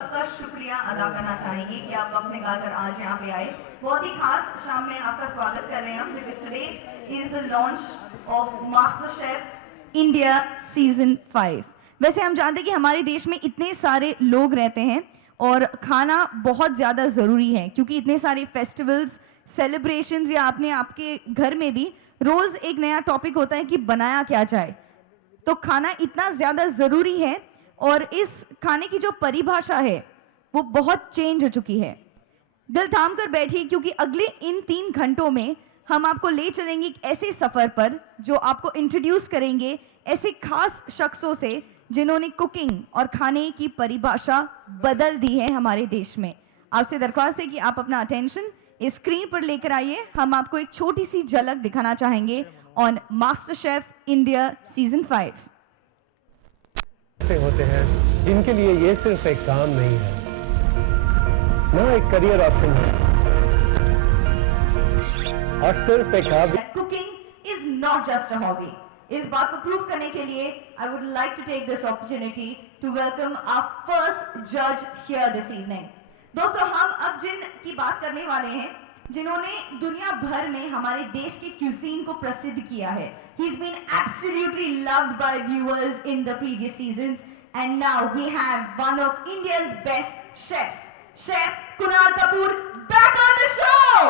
आपका शुक्रिया अदा करना चाहेंगे कि आप वक्त निकाल कर आज यहाँ पे आए। बहुत ही खास शाम में आपका स्वागत कर रहे हैं हम, because today is the launch of master chef India season 5। वैसे हम जानते हैं कि हमारे देश में इतने सारे लोग रहते हैं और खाना बहुत ज़्यादा ज़रूरी है, क्योंकि इतने सारे फेस्टिवल्स, सेलिब्रेशंस या आपने आपके घर में भी रोज़ एक नया टॉपिक होता है कि बनाया क्या जाए। तो खाना इतना ज़्यादा ज़रूरी है और इस खाने की जो परिभाषा है वो बहुत चेंज हो चुकी है। दिल थाम कर बैठिए, क्योंकि अगले इन 3 घंटों में हम आपको ले चलेंगे एक ऐसे सफ़र पर जो आपको इंट्रोड्यूस करेंगे ऐसे खास शख्सों से जिन्होंने कुकिंग और खाने की परिभाषा बदल दी है हमारे देश में। आपसे दरख्वास्त है कि आप अपना अटेंशन इस स्क्रीन पर लेकर आइए। हम आपको एक छोटी सी झलक दिखाना चाहेंगे on master chef India season 5। से होते हैं जिनके लिए ये सिर्फ एक काम नहीं है, ना एक करियर ऑप्शन है और सिर्फ एक hobby. Cooking is not just a hobby. इस बात को प्रूव करने के लिए I would like to take this opportunity to welcome our first जज हियर दिस इवनिंग। दोस्तों, हम अब जिन की बात करने वाले हैं, जिन्होंने दुनिया भर में हमारे देश के क्यूजीन को प्रसिद्ध किया है। He's been absolutely loved by viewers in the previous seasons, and now we have one of India's best chefs, Chef Kunal Kapoor, back on the show.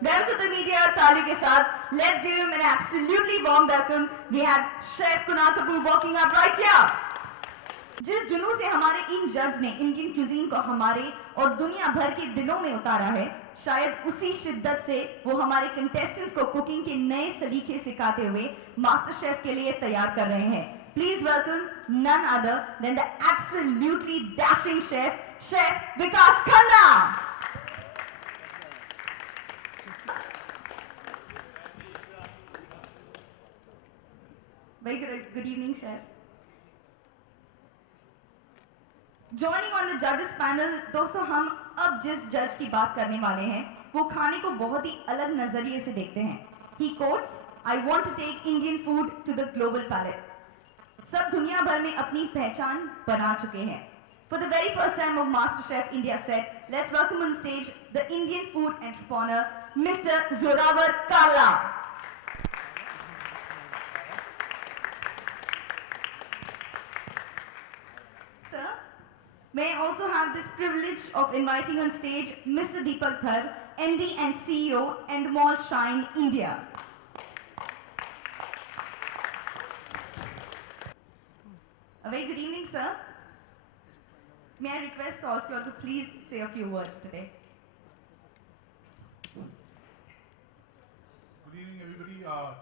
Members of the media, ताली के साथ, let's give him an absolutely warm welcome. We have Chef Kunal Kapoor walking up right here. जिस जुनून से हमारे इन जज ने Indian cuisine को हमारे और दुनिया भर के दिलों में उतारा है, शायद उसी शिद्दत से वो हमारे कंटेस्टेंट्स को कुकिंग के नए सलीके सिखाते हुए मास्टर शेफ के लिए तैयार कर रहे हैं। Please welcome none other than the absolutely dashing chef, chef Vikas Khanna. Very good evening, chef. Joining on the judges panel, दोस्तों हम अब जिस जज की बात करने वाले हैं वो खाने को बहुत ही अलग नजरिए से देखते हैं। He quotes, "I want to take Indian food to the global palate." सब दुनिया भर में अपनी पहचान बना चुके हैं। For the very first time of MasterChef India set, let's welcome on stage the Indian food entrepreneur, Mr. Zorawar Kala. Sir, may I also have this privilege of inviting on stage Mr. Deepak Dhar, MD and CEO, Endemol Shine India. A very good evening, sir. May I request all of you all to please say a few words today. Good evening, everybody.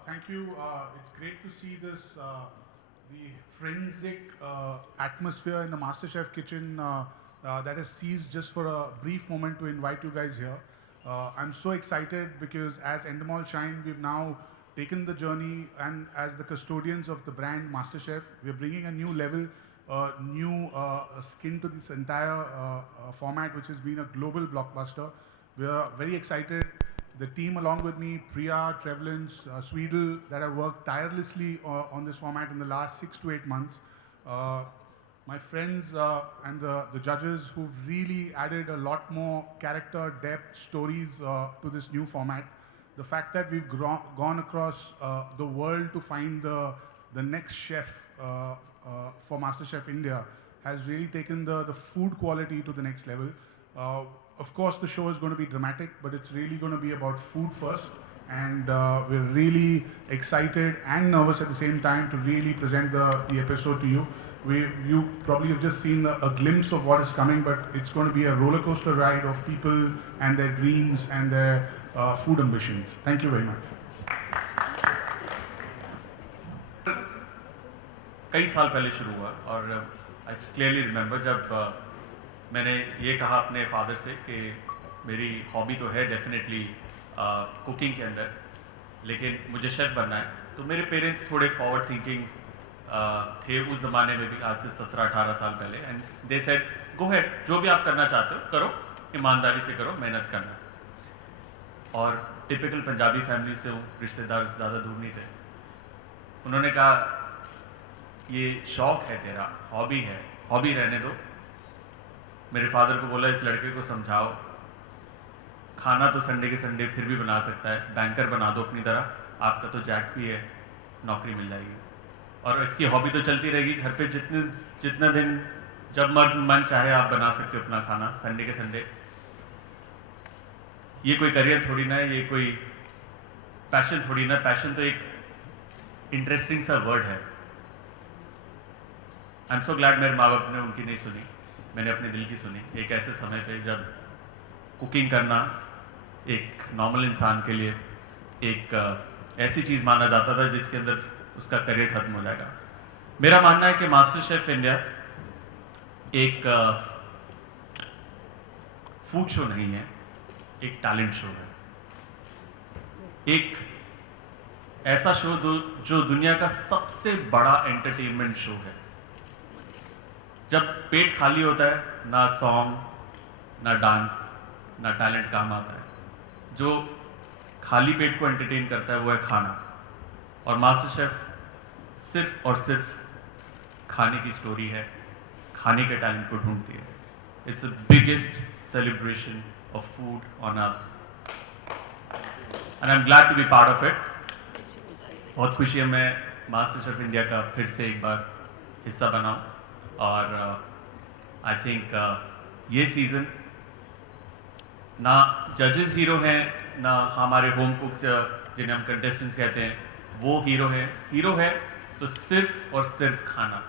Thank you. It's great to see this, the forensic atmosphere in the MasterChef kitchen that has ceased just for a brief moment to invite you guys here. I'm so excited because as Endemol Shine, we've now taken the journey, and as the custodians of the brand MasterChef, we're bringing a new level, new skin to this entire format, which has been a global blockbuster. We're very excited. The team along with me, Priya, Trevelance, Swedel, that have worked tirelessly on this format in the last 6 to 8 months. My friends and the judges who've really added a lot more character, depth, stories to this new format. The fact that we've gone across the world to find the next chef for MasterChef India has really taken the food quality to the next level. Of course, the show is going to be dramatic, but it's really going to be about food first. And we're really excited and nervous at the same time to really present the episode to you. You probably have just seen a glimpse of what is coming, but it's going to be a roller coaster ride of people and their dreams and their food ambitions. Thank you very much. कई साल पहले शुरू हुआ और I clearly remember जब मैंने ये कहा अपने फादर से कि मेरी हॉबी तो है डेफिनेटली कुकिंग के अंदर, लेकिन मुझे शेफ़ बनना है। तो मेरे पेरेंट्स थोड़े फॉरवर्ड थिंकिंग थे उस ज़माने में भी, आज से 17-18 साल पहले, and they said go head, जो भी आप करना चाहते हो करो, ईमानदारी से करो, मेहनत करना। और टिपिकल पंजाबी फैमिली से हूँ, रिश्तेदार ज़्यादा दूर नहीं थे। उन्होंने कहा ये शौक़ है तेरा, हॉबी है, हॉबी रहने दो। मेरे फादर को बोला इस लड़के को समझाओ, खाना तो संडे के संडे फिर भी बना सकता है, बैंकर बना दो अपनी तरह, आपका तो जैक भी है, नौकरी मिल जाएगी। और इसकी हॉबी तो चलती रहेगी, घर पे जितना दिन जब मन चाहे आप बना सकते हो अपना खाना संडे के संडे। ये कोई करियर थोड़ी ना है, ये कोई पैशन थोड़ी ना, पैशन तो एक इंटरेस्टिंग सा वर्ड है। आई एम सो ग्लैड मेरे माँ बाप ने उनकी नहीं सुनी, मैंने अपने दिल की सुनी। एक ऐसे समय पे जब कुकिंग करना एक नॉर्मल इंसान के लिए एक ऐसी चीज़ माना जाता था जिसके अंदर उसका करियर खत्म हो जाएगा। मेरा मानना है कि मास्टर शेफ इंडिया एक फूड शो नहीं है, एक टैलेंट शो है। एक ऐसा शो जो दुनिया का सबसे बड़ा एंटरटेनमेंट शो है। जब पेट खाली होता है, ना सॉन्ग, ना डांस, ना टैलेंट काम आता है। जो खाली पेट को एंटरटेन करता है वो है खाना। और मास्टर शेफ सिर्फ और सिर्फ खाने की स्टोरी है, खाने के टैलेंट को ढूंढती है। It's the biggest celebration of food on earth and I am glad to be part of it. बहुत खुशी है मैं मास्टर शेफ इंडिया का फिर से एक बार हिस्सा बनाऊं। और आई थिंक ये सीज़न ना जजेस हीरो हैं, ना हमारे होम कुक्स जिन्हें हम कंटेस्टेंट्स कहते हैं वो हीरो हैं। हीरो है तो सिर्फ और सिर्फ खाना।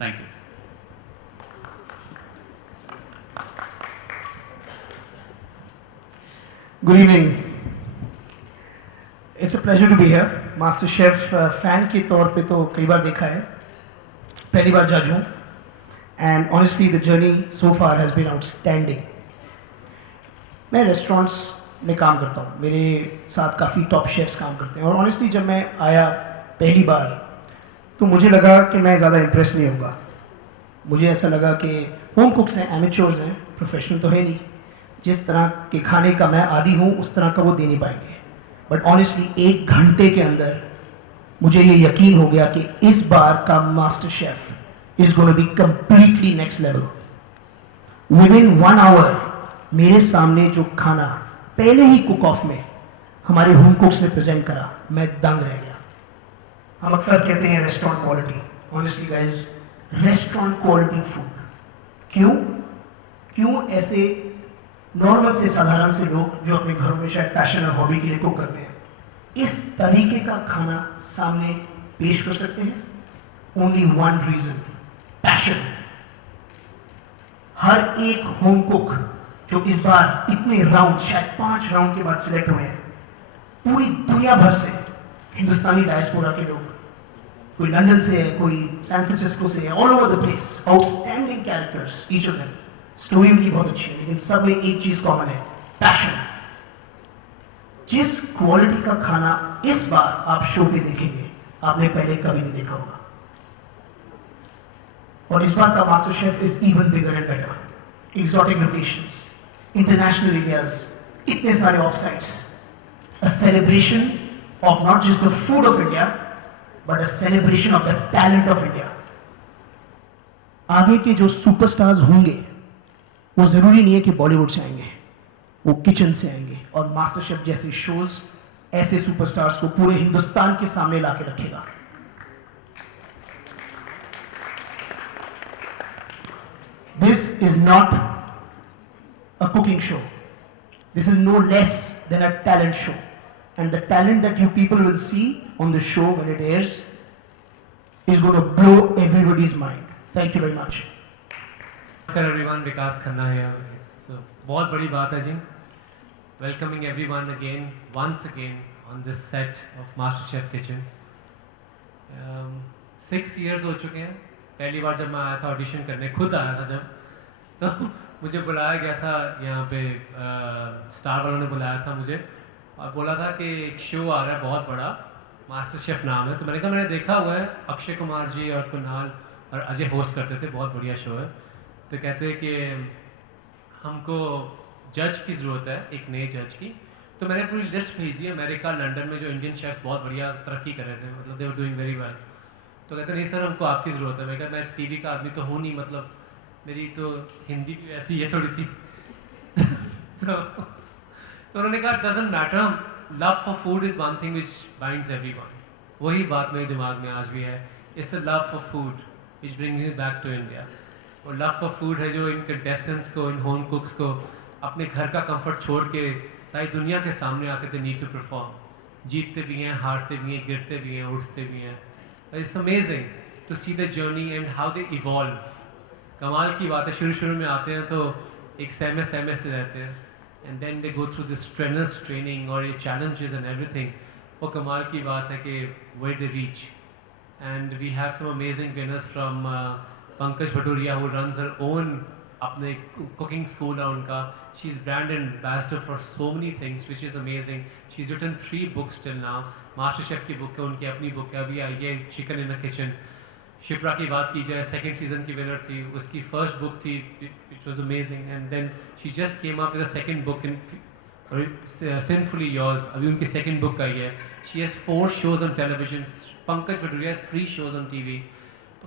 Thank you. Good evening, it's a pleasure to be here. MasterChef fan के तौर पे तो कई बार देखा है, पहली बार जज हूँ and honestly the journey so far has been outstanding. मैं रेस्टोरेंट्स में काम करता हूँ, मेरे साथ काफ़ी टॉप शेफ्स काम करते हैं और ऑनेस्टली जब मैं आया पहली बार तो मुझे लगा कि मैं ज़्यादा इम्प्रेस नहीं होगा। मुझे ऐसा लगा कि होम कुक्स हैं, एमेच्योर्स हैं, प्रोफेशनल तो है नहीं, जिस तरह के खाने का मैं आदी हूँ उस तरह का वो दे नहीं पाएंगे। बट ऑनेस्टली 1 घंटे के अंदर मुझे ये यकीन हो गया कि इस बार का MasterChef is gonna be completely next level. Within 1 hour मेरे सामने जो खाना पहले ही कुक ऑफ में हमारे होम कुक्स ने प्रेजेंट करा, मैं दंग रह गया। हम अक्सर कहते हैं restaurant quality, honestly guys restaurant quality food. क्यों ऐसे नॉर्मल से साधारण से लोग जो अपने घरों में शायद पैशन और हॉबी के लिए कुक करते हैं इस तरीके का खाना सामने पेश कर सकते हैं? Only one reason, passion. हर एक होम कुक जो इस बार इतने राउंड, शायद 5 राउंड के बाद सिलेक्ट हुए हैं, पूरी दुनिया भर से हिंदुस्तानी डायस्पोरा के लोग, कोई लंदन से है, कोई सैन फ्रांसिस्को से है, all over the place, outstanding characters, each of them. Story उनकी बहुत अच्छी है, लेकिन सब में एक चीज कॉमन है, पैशन। जिस क्वालिटी का खाना इस बार आप शो पे देखेंगे आपने पहले कभी नहीं देखा होगा। और इस बार का MasterChef is even bigger and better. Exotic locations, international areas, इतने सारे of sites, a celebration of not just the food of India but a celebration of the talent of India. आगे के जो सुपरस्टार्स होंगे वो जरूरी नहीं है कि बॉलीवुड से आएंगे, वो किचन से आएंगे। और मास्टर शेफ जैसे शोज ऐसे सुपरस्टार्स को पूरे हिंदुस्तान के सामने लाके रखेगा। This is not a cooking show. This is no less than a talent show. And the talent that you people will see on the show when it airs is going to blow everybody's mind. Thank you very much. Namaskar everyone, Vikas Khanna here. It's बहुत बड़ी बात है जी. Welcoming everyone again, once again on this set of MasterChef Kitchen. 6 years हो चुके हैं. पहली बार जब मैं आया था ऑडिशन करने, खुद आया था जब, तो मुझे बुलाया गया था यहाँ पे, स्टार वालों ने बुलाया था मुझे और बोला था कि एक शो आ रहा है बहुत बड़ा, मास्टर शेफ नाम है। तो मैंने कहा मैंने देखा हुआ है, अक्षय कुमार जी और कुणाल और अजय होस्ट करते थे, बहुत बढ़िया शो है। तो कहते हैं कि हमको जज की ज़रूरत है, एक नए जज की। तो मैंने पूरी लिस्ट भेज दी अमेरिका, लंदन में जो इंडियन शेफ्स बहुत बढ़िया तरक्की कर रहे थे, मतलब दे वर डूइंग वेरी वेल। तो कहते नहीं सर हमको आपकी ज़रूरत है। मैं कहा मैं टीवी का आदमी तो हूँ नहीं, मतलब मेरी तो हिंदी भी ऐसी है थोड़ी सी तो उन्होंने कहा doesn't matter, love for food is one thing which binds everyone. वही बात मेरे दिमाग में आज भी है, it's the love for food which brings me back to India. और लव फॉर फूड है जो इन कंटेस्टेंट्स को, इन होम कुक्स को अपने घर का कंफर्ट छोड़ के सारी दुनिया के सामने आके दे नीड टू परफॉर्म। जीतते भी हैं, हारते भी हैं, गिरते भी हैं, उठते भी हैं। It's amazing to see the journey and how they evolve. कमाल की बात है, शुरू में आते हैं तो एक सहमे से रहते हैं, and then they go through this trainers training और ये चैलेंजेस एंड एवरीथिंग। वो कमाल की बात है कि where they reach. And we have some amazing winners from Pankaj Bhadouria who runs her own अपने कुकिंग स्कूल है उनका। She is brand ambassador for so many things which is amazing. She is written 3 books till now. Master chef की book है, उनकी अपनी book है, अभी आई है chicken in a kitchen. Shipra की बात की जाए, 2nd सीजन की विनर थी, उसकी फर्स्ट बुक थी which was amazing. And then she just came up with a 2nd book in sinfully yours, अभी उनकी 2nd बुक आई है। She has 4 shows on television. Pankaj Bhadouria has 3 shows on TV.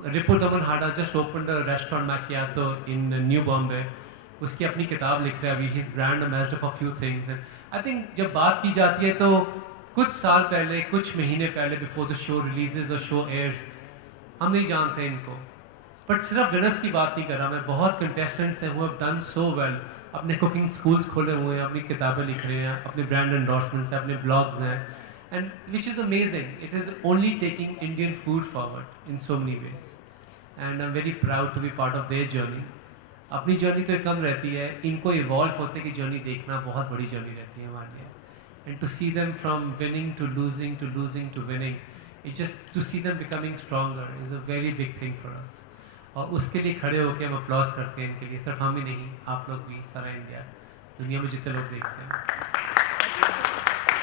Ripu Daman Handa just open the restaurant Macchiato in New Bombay. उसकी अपनी किताब लिख रहा है अभी, he is brand ambassador for few things. And I think जब बात की जाती है तो कुछ साल पहले, कुछ महीने पहले, बिफोर द शो रिलीजेज और शो एयर्स, हम नहीं जानते इनको। बट सिर्फ विनर्स की बात नहीं कर रहा मैं, बहुत कंटेस्टेंट्स हैं who have done so well. अपने कुकिंग स्कूल्स खोले हुए हैं, अपनी किताबें लिख रहे हैं, अपने ब्रांड एंडोर्समेंट्स हैं, अपने ब्लॉग्स हैं, and which is amazing. It is only taking Indian food forward in so many ways, and I am very proud to be part of their journey. अपनी जर्नी तो कम रहती है, इनको इवॉल्व होते की जर्नी देखना बहुत बड़ी जर्नी रहती है हमारे लिए। And to see them from winning to losing to winning, it just to see them becoming stronger is a very big thing for us। और उसके लिए खड़े होकर हम अप्लॉज करते हैं इनके लिए, सिर्फ हम ही नहीं, आप लोग भी, सारा इंडिया, दुनिया में जितने लोग देखते हैं।